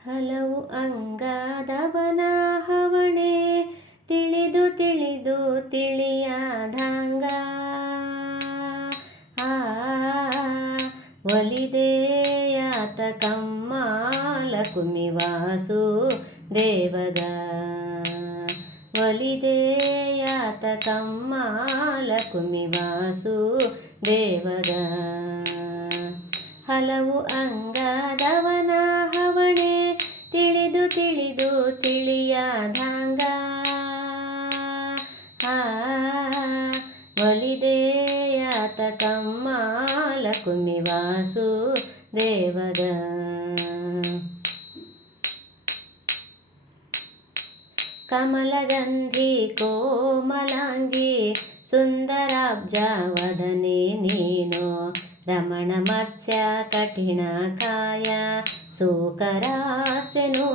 ಹಲವು ಅಂಗಾದವನ ಹವಣೆ ತಿಳಿದು ತಿಳಿದು ತಿಳಿಯಾದಂಗ ಆ ಒಲಿದೆಯಾತ ಕಮ್ಮಾಲ ಕುಮಿವಾಸು ದೇವಗ ಒಲಿದೆಯಾತ ಕಮ್ಮಾಲ ಕುಮಿವಾಸು ದೇವಗ ಹಲವು ಅಂಗದವನ ಹವಣೆ ತಿಳಿದು ತಿಳಿದು ತಿಳಿಯಾದಂಗ ಆ ಒಲಿದೆಯಾತ ಕಮ್ಮಾಲ ಕುಮಿವಾಸು ದೇವಗ ಕಮಲಗಂಧಿ ಕೋಮಲಾಂಗಿ ಸುಂದರಾಬ್ಜ ವದನೆ ನೀನು ರಮಣ ಮತ್ಸ್ಯ ಕಠಿಣ ಕಾಯ ಸೂಕರಾಸೆನು.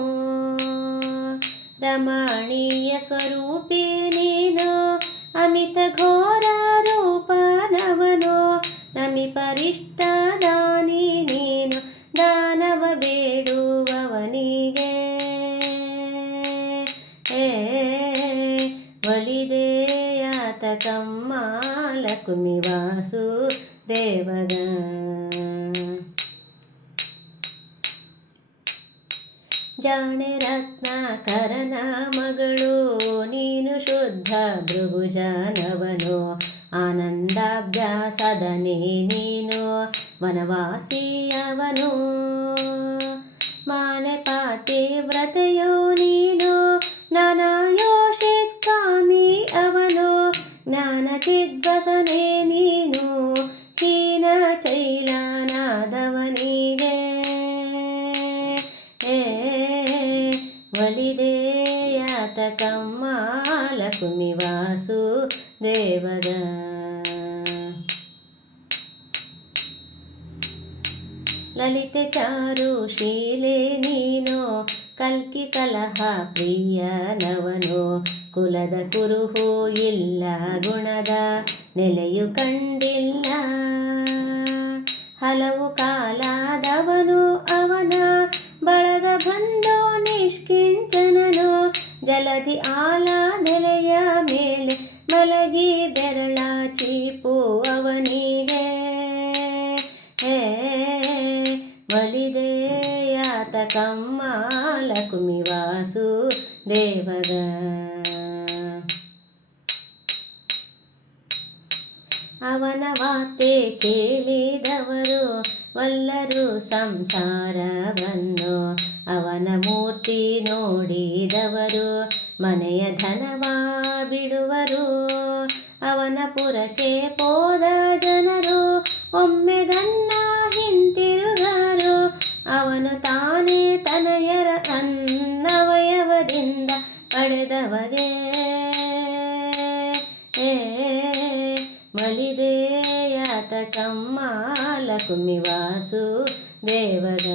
ರಮಣೀಯ ಸ್ವರೂಪಿ ನೀನು, ಅಮಿತ ಘೋರ ರೂಪನವನು. ನಮಿ ಪರಿಷ್ಟ ದಾನಿ ನೀನು, ದಾನವ ಬೇಡುವವನಿಗೆ. ಒಲಿದೆಯಾತ ಕಮ್ಮಾಲ ಕುಮಿವಾಸು ದೇವಗ. ಜಾಣೆ ರತ್ನಾಕರನ ಮಗಳು ನೀನು ಶುದ್ಧ ಭೃಗುಜನವನು ಆನಂದಾಭ್ಯಾಸದನೆ ನೀನು ವನವಾಸಿಯವನು ಮಾನಪಾತಿ ವ್ರತೆಯೋ ನೀನು ನಾನಾಯೋಷಿತ್ ಕಾಮಿ ಅವನು ಜ್ಞಾನ ಚಿದ್ವಸನೆ ನೀನು వలిదేయాత ಕಮ್ಮಾಲ ಕುಮಿವಾಸು ದೇವದ. ಲಲಿತ ಚಾರು ಶೀಲೆ ನೀನೋ, ಕಲ್ಕಿ ಕಲಹ ಪ್ರಿಯನವನು, ಕುಲದ ಕುರುಹು ಇಲ್ಲ ಗುಣದ ನೆಲೆಯು ಕಂಡಿಲ್ಲ. ಹಲವು ಕಾಲಾದವನು ಜಲಧಿ ಆಲ ನೆಲೆಯ ಮೇಲೆ ಮಲಗಿ ಬೆರಳ ಚೀಪು ಅವನಿಗೆ ಏ ಒಲಿದೆಯಾತ ಕಮ್ಮಾಲ ಕುಮಿವಾಸು ದೇವಗ ಅವನ ವಾರ್ತೆ ಕೇಳಿದವರು ವಲ್ಲರು ಸಂಸಾರವನ್ನು ಅವನ ಮೂರ್ತಿ ನೋಡಿದವರು, ಮನೆಯ ಧನವ ಬಿಡುವರು. ಅವನ ಪುರಕ್ಕೆ ಹೋದ ಜನರು, ಒಮ್ಮೆ ಗನ್ನ ಹಿಂತಿರುಗರು ಅವನು ತಾನೇ ತನಯರ ಅನ್ನವಯವದಿಂದ ಪಡೆದವಗೆ. ಮಲಿದೆಯಾತ ಕಮ್ಮಾಲ ವಾಸು ದೇವಗ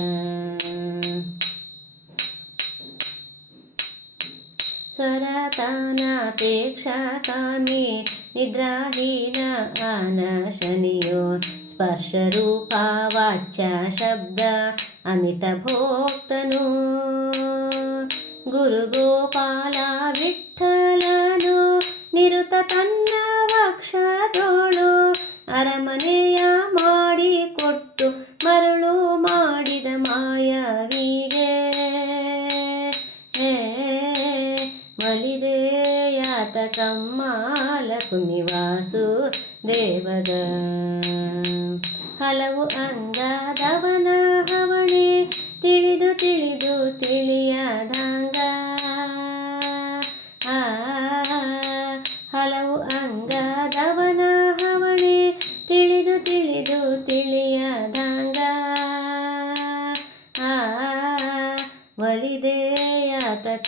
ಸ್ವರತಾನಾಪೇಕ್ಷಾ ಕಾಮಿ ನಿದ್ರಾಹೀನ ಆನ ಶನಿಯೋ ಸ್ಪರ್ಶರೂಪ ವಾಚ್ಯ ಶಬ್ದ ಅಮಿತ ಭೋಕ್ತನು ಗುರುಗೋಪಾಲ ವಿಠಲನು ನಿರುತ ತನ್ನ ವಕ್ಷದೋಳು ಅರಮನೆಯ ಮಾಡಿಕೊಟ್ಟು ಮರಳು ಮಾಡಿದ ಮಲಿದೆಯಾತ ಕಮ್ಮಾಲ ಕುನಿವಾಸು ದೇವಗ ಹಲವು ಅಂಗದವನ ಹವಣೆ ತಿಳಿದು ತಿಳಿದು ತಿಳಿಯದಂಗ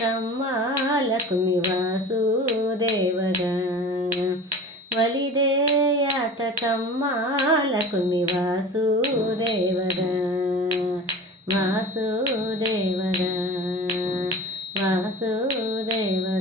తమ్మాలకుమి వాసుదేవగా వలిదేయాత కమ్మాలకుమి వాసుదేవగా వాసుదేవగా వాసుదేవ